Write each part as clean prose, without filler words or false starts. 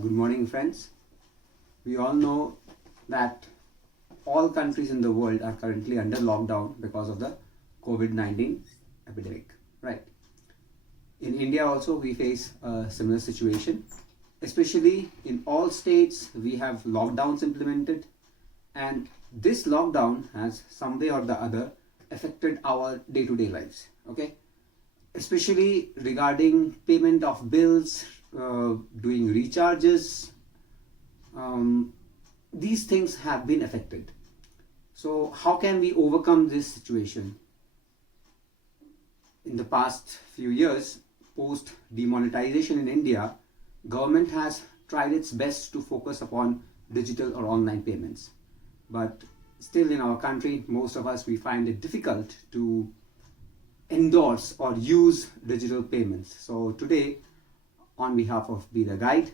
Good morning, friends. We all know that all countries in the world are currently under lockdown because of the COVID-19 epidemic, right? In India also we face a similar situation. Especially in all states we have lockdowns implemented, and this lockdown has some way or the other affected our day-to-day lives, okay? Especially regarding payment of bills, doing recharges, these things have been affected. So how can we overcome this situation? In the past few years, post demonetization in India, government has tried its best to focus upon digital or online payments. But still in our country, most of us, we find it difficult to endorse or use digital payments. So today, on behalf of BeTheGuide,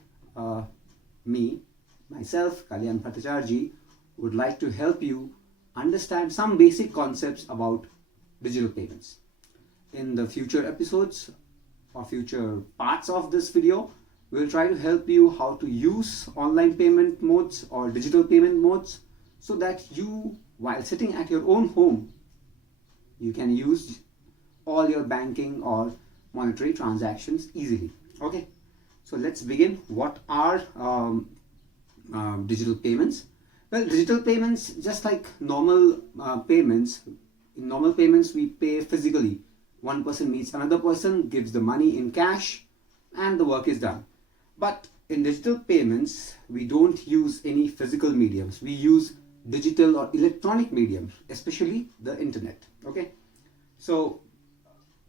myself, Kalyan Bhattacharjee, would like to help you understand some basic concepts about digital payments. In the future episodes or future parts of this video, we'll try to help you how to use online payment modes or digital payment modes so that you, while sitting at your own home, you can use all your banking or monetary transactions easily. Okay, so let's begin. What are digital payments? Well, digital payments, just like normal payments, in normal payments we pay physically. One person meets another person, gives the money in cash, and the work is done. But in digital payments, we don't use any physical mediums. We use digital or electronic mediums, especially the internet. Okay, so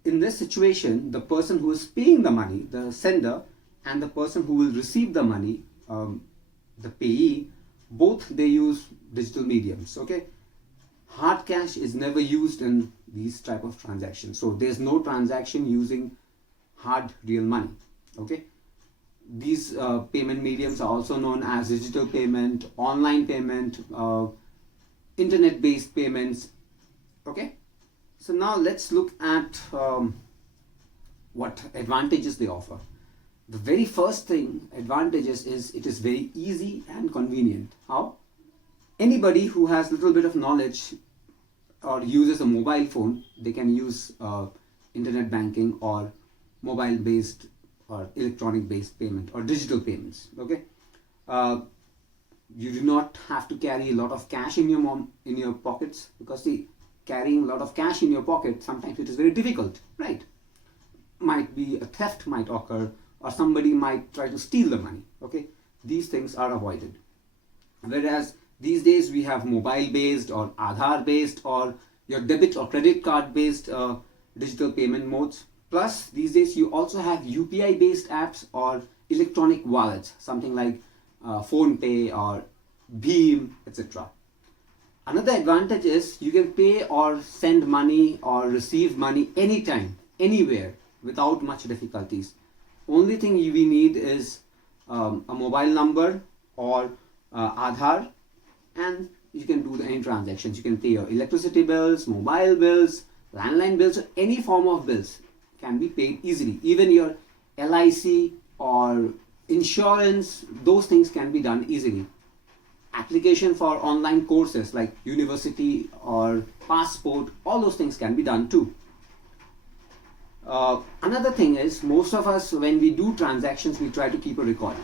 in this situation, the person who is paying the money, the sender, and the person who will receive the money, the payee, both they use digital mediums. Okay, hard cash is never used in these type of transactions. So there's no transaction using hard real money. Okay, these payment mediums are also known as digital payment, online payment, internet-based payments. Okay, so now let's look at what advantages they offer. The very first thing, advantages, is it is very easy and convenient. How? Anybody who has little bit of knowledge or uses a mobile phone, they can use internet banking or mobile based or electronic based payment or digital payments. Okay, you do not have to carry a lot of cash in your pockets, because see, carrying a lot of cash in your pocket, sometimes it is very difficult, right? Might be a theft might occur, or somebody might try to steal the money. Okay, these things are avoided. Whereas these days we have mobile based or Aadhaar based or your debit or credit card based digital payment modes. Plus these days you also have UPI based apps or electronic wallets, something like Phone Pay or Bheem, etc. Another advantage is you can pay or send money or receive money anytime, anywhere, without much difficulties. Only thing we need is a mobile number or Aadhaar, and you can do any transactions. You can pay your electricity bills, mobile bills, landline bills, or any form of bills can be paid easily. Even your LIC or insurance, those things can be done easily. Application for online courses like university or passport, all those things can be done too. Another thing is, most of us, when we do transactions, we try to keep a record,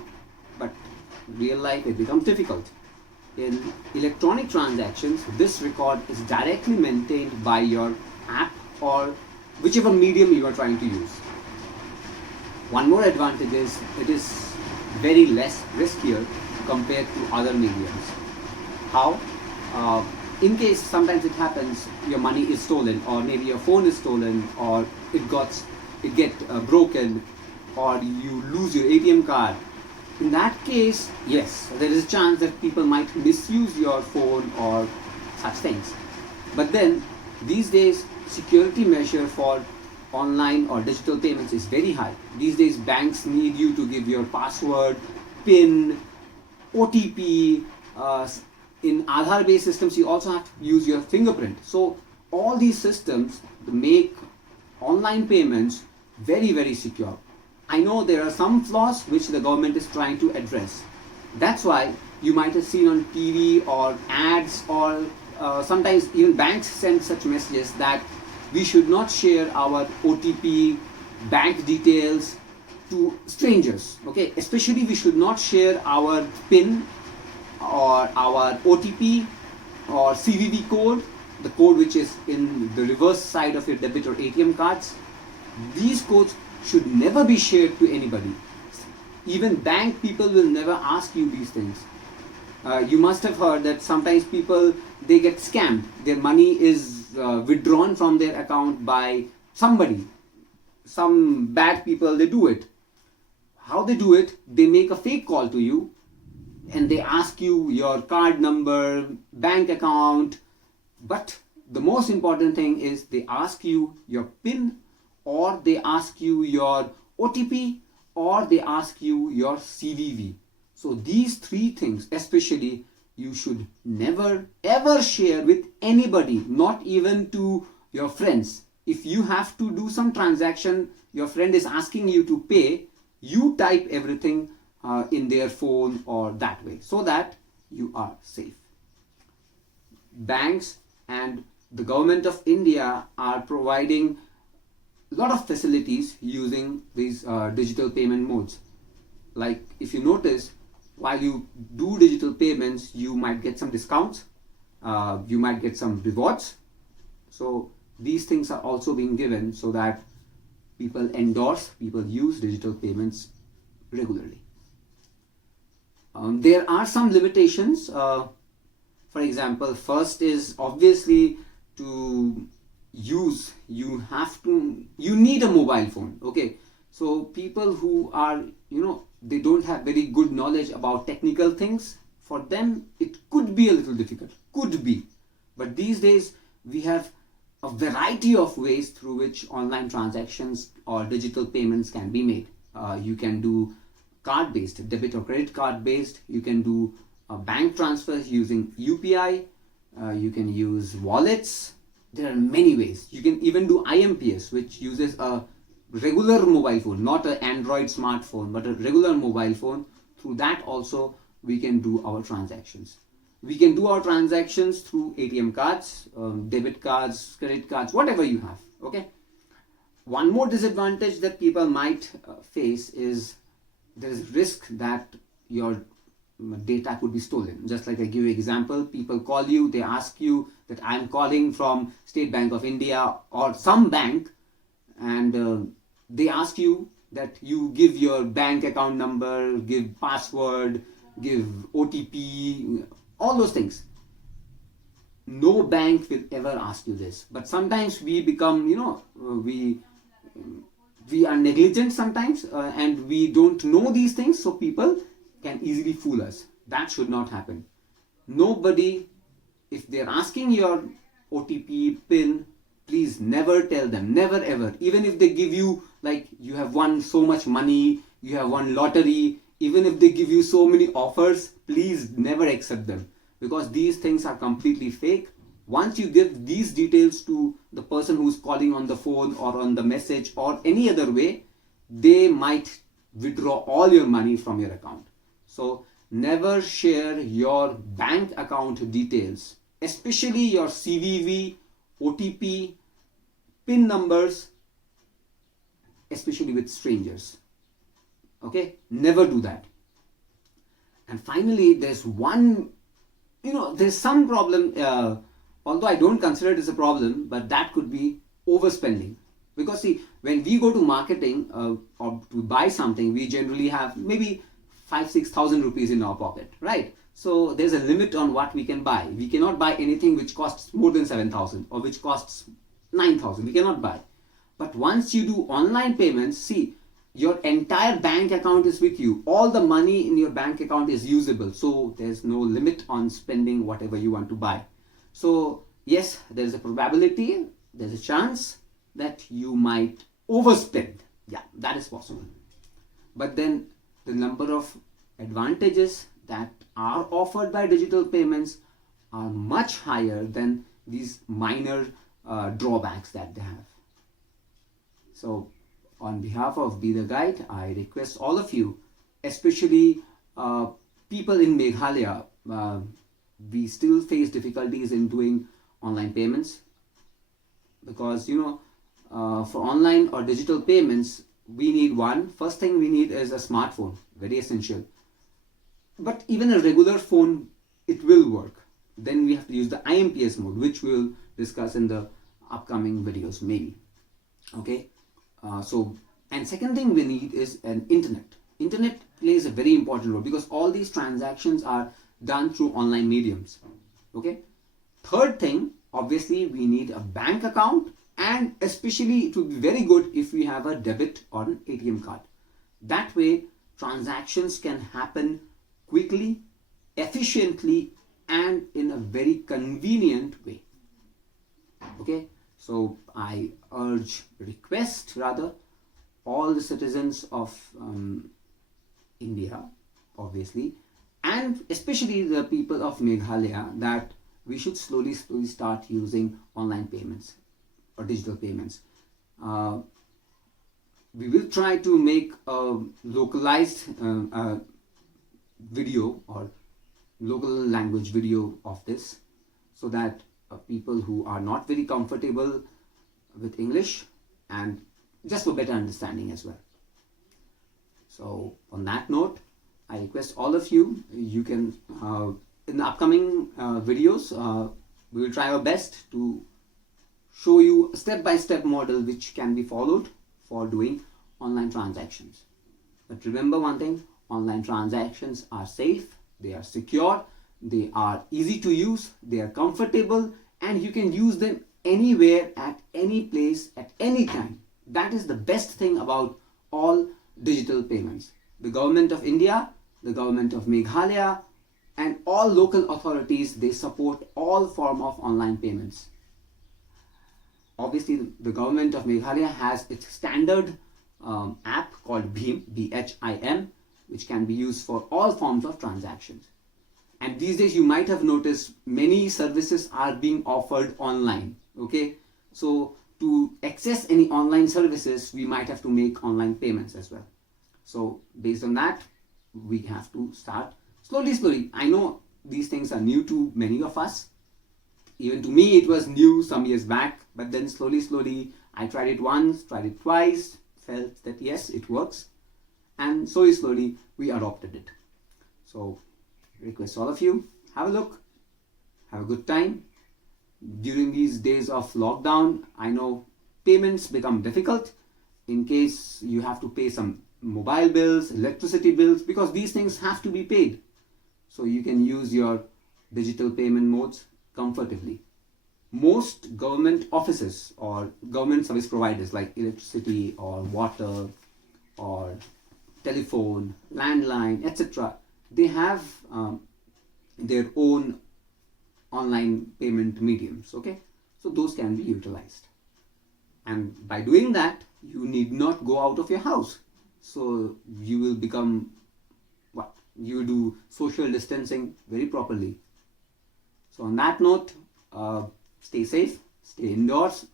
but real life it becomes difficult. In electronic transactions, this record is directly maintained by your app or whichever medium you are trying to use. One more advantage is it is very less riskier compared to other mediums. How? In case sometimes it happens, your money is stolen, or maybe your phone is stolen, or it get broken, or you lose your ATM card. In that case, yes, there is a chance that people might misuse your phone or such things. But then these days, security measure for online or digital payments is very high. These days banks need you to give your password, PIN, OTP. In Aadhaar based systems you also have to use your fingerprint. So all these systems make online payments very, very secure. I know there are some flaws which the government is trying to address. That's why you might have seen on TV or ads, or sometimes even banks send such messages that we should not share our OTP, bank details to strangers. Okay, especially we should not share our PIN or our OTP or CVV code, the code which is in the reverse side of your debit or ATM cards. These codes should never be shared to anybody. Even bank people will never ask you these things. You must have heard that sometimes people, they get scammed. Their money is withdrawn from their account by somebody. Some bad people, they do it. How they do it? They make a fake call to you and they ask you your card number, bank account. But the most important thing is they ask you your PIN, or they ask you your OTP, or they ask you your CVV. So these three things especially you should never ever share with anybody, not even to your friends. If you have to do some transaction, your friend is asking you to pay, you type everything in their phone or that way, so that you are safe. Banks and the government of India are providing a lot of facilities using these digital payment modes. Like if you notice, while you do digital payments, you might get some discounts, you might get some rewards. So these things are also being given so that people use digital payments regularly. There are some limitations. For example, first is obviously to use, you need a mobile phone. Okay, so people who are, they don't have very good knowledge about technical things, for them it could be a little difficult, could be. But these days we have a variety of ways through which online transactions or digital payments can be made. You can do card based, debit or credit card based. You can do bank transfers using UPI. You can use wallets. There are many ways. You can even do IMPS, which uses a regular mobile phone, not an Android smartphone, but a regular mobile phone. Through that also we can do our transactions. We can do our transactions through ATM cards, debit cards, credit cards, whatever you have. Okay. One more disadvantage that people might face is there is risk that your data could be stolen. Just like I give you an example, people call you, they ask you that I'm calling from State Bank of India or some bank, and they ask you that you give your bank account number, give password, give OTP, all those things. No bank will ever ask you this. But sometimes we become, we are negligent sometimes, and we don't know these things, so people can easily fool us. That should not happen. Nobody, if they're asking your OTP, PIN, please never tell them, never ever. Even if they give you, like, you have won so much money, you have won lottery, even if they give you so many offers, please never accept them, because these things are completely fake. Once you give these details to the person who's calling on the phone or on the message or any other way, they might withdraw all your money from your account. So never share your bank account details, especially your CVV, OTP, PIN numbers, especially with strangers. Okay, never do that. And finally, there's one, there's some problem, although I don't consider it as a problem, but that could be overspending. Because see, when we go to marketing or to buy something, we generally have maybe 5,000-6,000 rupees in our pocket, right? So there's a limit on what we can buy. We cannot buy anything which costs more than 7,000 or which costs 9,000. We cannot buy. But once you do online payments, see, your entire bank account is with you. All the money in your bank account is usable. So there's no limit on spending whatever you want to buy. So yes, there's a probability, there's a chance that you might overspend. Yeah, that is possible. But then the number of advantages that are offered by digital payments are much higher than these minor drawbacks that they have. So on behalf of Be The Guide, I request all of you, especially people in Meghalaya, we still face difficulties in doing online payments, because for online or digital payments we need first thing we need is a smartphone, very essential. But even a regular phone, it will work. Then we have to use the IMPS mode, which we'll discuss in the upcoming videos maybe. Okay, and second thing we need is an internet. Internet plays a very important role because all these transactions are done through online mediums. Okay, third thing, obviously we need a bank account, and especially it would be very good if we have a debit or an ATM card. That way transactions can happen quickly, efficiently, and in a very convenient way. Okay, so I request all the citizens of India, obviously, and especially the people of Meghalaya, that we should slowly start using online payments or digital payments. We will try to make a localized video or local language video of this, so that people who are not very comfortable with English, and just for better understanding as well. So on that note, I request all of you, you can in the upcoming videos we will try our best to show you a step-by-step model which can be followed for doing online transactions. But remember one thing, online transactions are safe, they are secure, they are easy to use, they are comfortable, and you can use them anywhere, at any place, at any time. That is the best thing about all digital payments. The government of India, the government of Meghalaya, and all local authorities, they support all form of online payments. Obviously, the government of Meghalaya has its standard app called BHIM, B-H-I-M, which can be used for all forms of transactions. And these days you might have noticed many services are being offered online. Okay, so to access any online services, we might have to make online payments as well. So based on that, we have to start slowly. I know these things are new to many of us. Even to me it was new some years back, but then slowly I tried it once, tried it twice, felt that yes, it works, and slowly we adopted it. So request all of you, have a look, have a good time. During these days of lockdown, I know payments become difficult in case you have to pay some mobile bills, electricity bills, because these things have to be paid. So you can use your digital payment modes comfortably. Most government offices or government service providers like electricity or water or telephone, landline, etc., they have their own online payment mediums. Okay, so those can be utilized, and by doing that you need not go out of your house. So you will become you do social distancing very properly. So on that note, stay safe, stay indoors.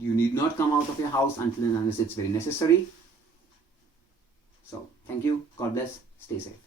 You need not come out of your house until and unless it's very necessary. So thank you, God bless, stay safe.